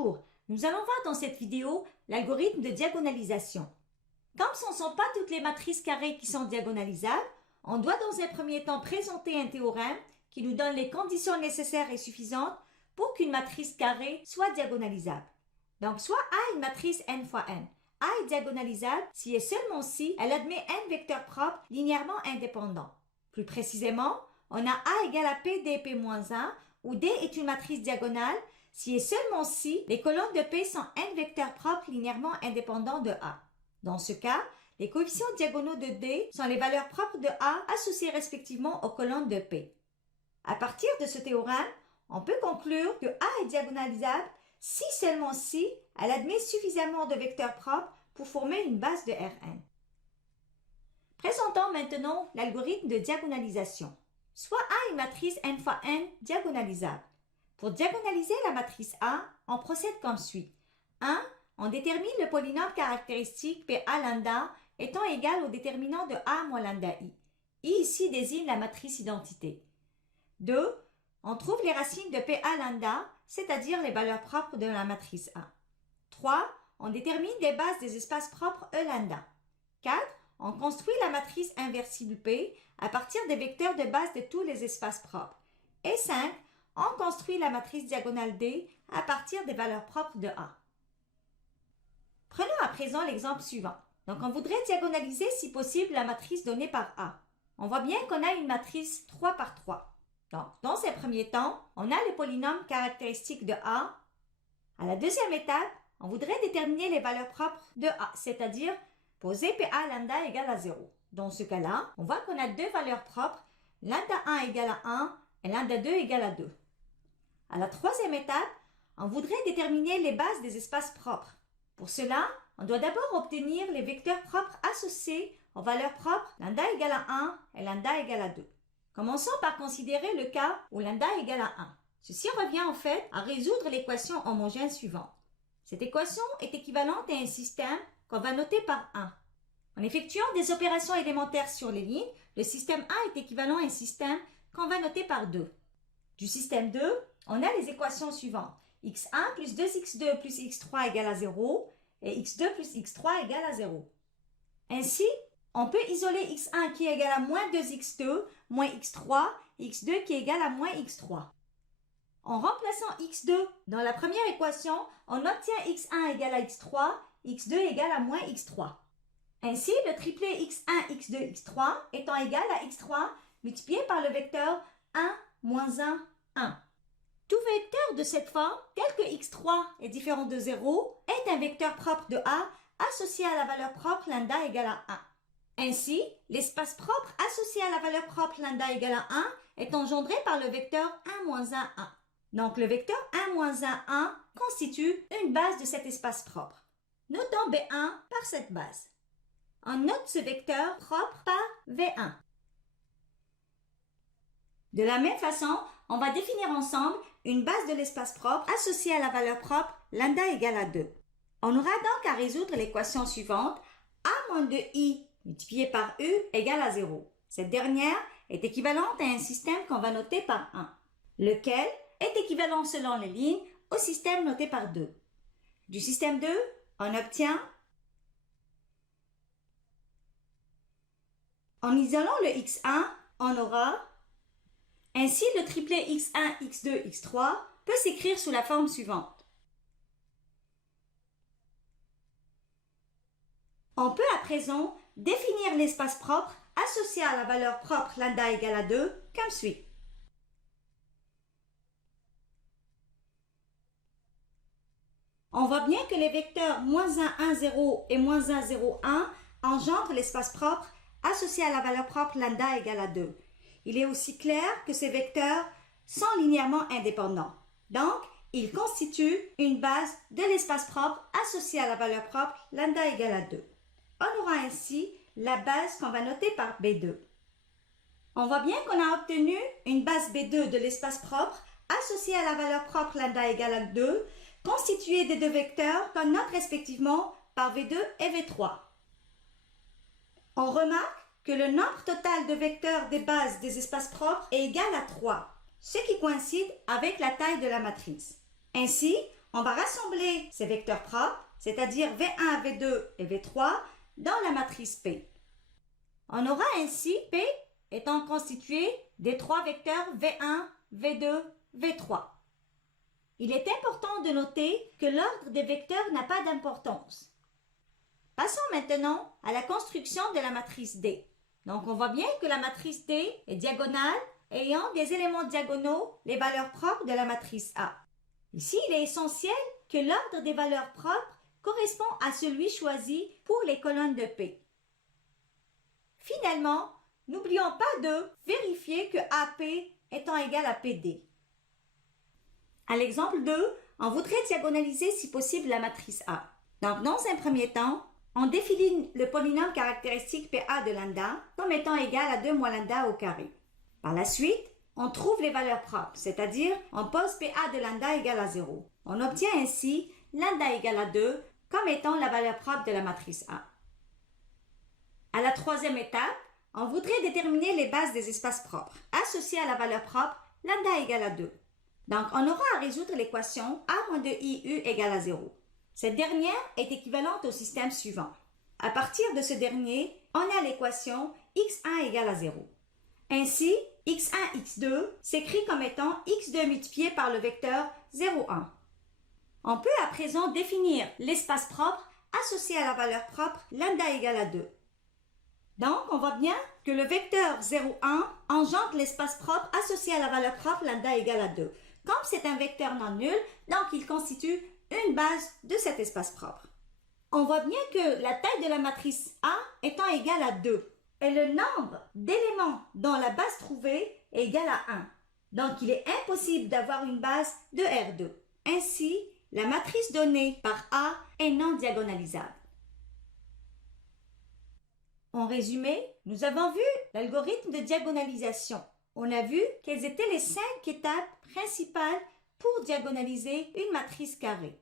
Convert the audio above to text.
Bonjour, nous allons voir dans cette vidéo l'algorithme de diagonalisation. Comme ce ne sont pas toutes les matrices carrées qui sont diagonalisables, on doit dans un premier temps présenter un théorème qui nous donne les conditions nécessaires et suffisantes pour qu'une matrice carrée soit diagonalisable. Donc, soit A est une matrice n fois n. A est diagonalisable si et seulement si elle admet n vecteurs propres linéairement indépendants. Plus précisément, on a A égale à P dP-1, où D est une matrice diagonale si et seulement si les colonnes de P sont n vecteurs propres linéairement indépendants de A. Dans ce cas, les coefficients diagonaux de D sont les valeurs propres de A associées respectivement aux colonnes de P. À partir de ce théorème, on peut conclure que A est diagonalisable si seulement si elle admet suffisamment de vecteurs propres pour former une base de Rn. Présentons maintenant l'algorithme de diagonalisation. Soit A est une matrice n fois n diagonalisable. Pour diagonaliser la matrice A, on procède comme suit. 1. On détermine le polynôme caractéristique PA lambda étant égal au déterminant de A moins lambda I. I ici désigne la matrice identité. 2. On trouve les racines de PA lambda, c'est-à-dire les valeurs propres de la matrice A. 3. On détermine les bases des espaces propres E lambda. 4. On construit la matrice inversible P à partir des vecteurs de base de tous les espaces propres. Et 5. On construit la matrice diagonale D à partir des valeurs propres de A. Prenons à présent l'exemple suivant. Donc, on voudrait diagonaliser si possible la matrice donnée par A. On voit bien qu'on a une matrice 3 par 3. Donc, dans un premier temps, on a le polynôme caractéristique de A. À la deuxième étape, on voudrait déterminer les valeurs propres de A, c'est-à-dire poser PA lambda égale à 0. Dans ce cas-là, on voit qu'on a deux valeurs propres, lambda 1 égale à 1 et lambda 2 égale à 2. À la troisième étape, on voudrait déterminer les bases des espaces propres. Pour cela, on doit d'abord obtenir les vecteurs propres associés aux valeurs propres lambda égale à 1 et lambda égale à 2. Commençons par considérer le cas où lambda égale à 1. Ceci revient en fait à résoudre l'équation homogène suivante. Cette équation est équivalente à un système qu'on va noter par 1. En effectuant des opérations élémentaires sur les lignes, le système A est équivalent à un système qu'on va noter par 2. Du système 2, on a les équations suivantes. x1 plus 2x2 plus x3 égale à 0 et x2 plus x3 égale à 0. Ainsi, on peut isoler x1 qui est égal à moins 2x2 moins x3 et x2 qui est égal à moins x3. En remplaçant x2 dans la première équation, on obtient x1 égale à x3, x2 égale à moins x3. Ainsi, le triplet x1, x2, x3 étant égal à x3 multiplié par le vecteur 1, moins 1, 1. Tout vecteur de cette forme, tel que x3 est différent de 0, est un vecteur propre de A associé à la valeur propre lambda égale à 1. Ainsi, l'espace propre associé à la valeur propre lambda égale à 1 est engendré par le vecteur 1, moins 1, 1. Donc, le vecteur 1, moins 1, 1 constitue une base de cet espace propre. Notons B1 par cette base. On note ce vecteur propre par V1. De la même façon, on va définir ensemble une base de l'espace propre associée à la valeur propre lambda égale à 2. On aura donc à résoudre l'équation suivante A moins 2i multiplié par u égale à 0. Cette dernière est équivalente à un système qu'on va noter par 1, lequel est équivalent selon les lignes au système noté par 2. Du système 2, on obtient, en isolant le x1, on aura ainsi, le triplet x1, x2, x3 peut s'écrire sous la forme suivante. On peut à présent définir l'espace propre associé à la valeur propre lambda égale à 2 comme suit. On voit bien que les vecteurs moins 1, 1, 0 et moins 1, 0, 1 engendrent l'espace propre associé à la valeur propre lambda égale à 2. Il est aussi clair que ces vecteurs sont linéairement indépendants. Donc, ils constituent une base de l'espace propre associé à la valeur propre lambda égale à 2. On aura ainsi la base qu'on va noter par B2. On voit bien qu'on a obtenu une base B2 de l'espace propre associée à la valeur propre lambda égale à 2, constituée des deux vecteurs qu'on note respectivement par V2 et V3. On remarque que le nombre total de vecteurs des bases des espaces propres est égal à 3, ce qui coïncide avec la taille de la matrice. Ainsi, on va rassembler ces vecteurs propres, c'est-à-dire V1, V2 et V3, dans la matrice P. On aura ainsi P étant constitué des trois vecteurs V1, V2, V3. Il est important de noter que l'ordre des vecteurs n'a pas d'importance. Passons maintenant à la construction de la matrice D. Donc on voit bien que la matrice D est diagonale ayant des éléments diagonaux, les valeurs propres de la matrice A. Ici, il est essentiel que l'ordre des valeurs propres correspond à celui choisi pour les colonnes de P. Finalement, n'oublions pas de vérifier que AP étant égal à PD. À l'exemple 2, on voudrait diagonaliser si possible la matrice A. Donc, dans un premier temps, on définit le polynôme caractéristique PA de lambda comme étant égal à 2 moins lambda au carré. Par la suite, on trouve les valeurs propres, c'est-à-dire on pose PA de lambda égale à 0. On obtient ainsi lambda égale à 2 comme étant la valeur propre de la matrice A. À la troisième étape, on voudrait déterminer les bases des espaces propres, associées à la valeur propre lambda égale à 2. Donc, on aura à résoudre l'équation A moins 2IU égale à 0. Cette dernière est équivalente au système suivant. À partir de ce dernier, on a l'équation x1 égale à 0. Ainsi, x1, x2 s'écrit comme étant x2 multiplié par le vecteur 0, 1. On peut à présent définir l'espace propre associé à la valeur propre lambda égale à 2. Donc, on voit bien que le vecteur 0, 1 engendre l'espace propre associé à la valeur propre lambda égale à 2. Comme c'est un vecteur non nul, donc il constitue une base de cet espace propre. On voit bien que la taille de la matrice A étant égale à 2 et le nombre d'éléments dans la base trouvée est égal à 1. Donc, il est impossible d'avoir une base de R2. Ainsi, la matrice donnée par A est non diagonalisable. En résumé, nous avons vu l'algorithme de diagonalisation. On a vu quelles étaient les 5 étapes principales pour diagonaliser une matrice carrée.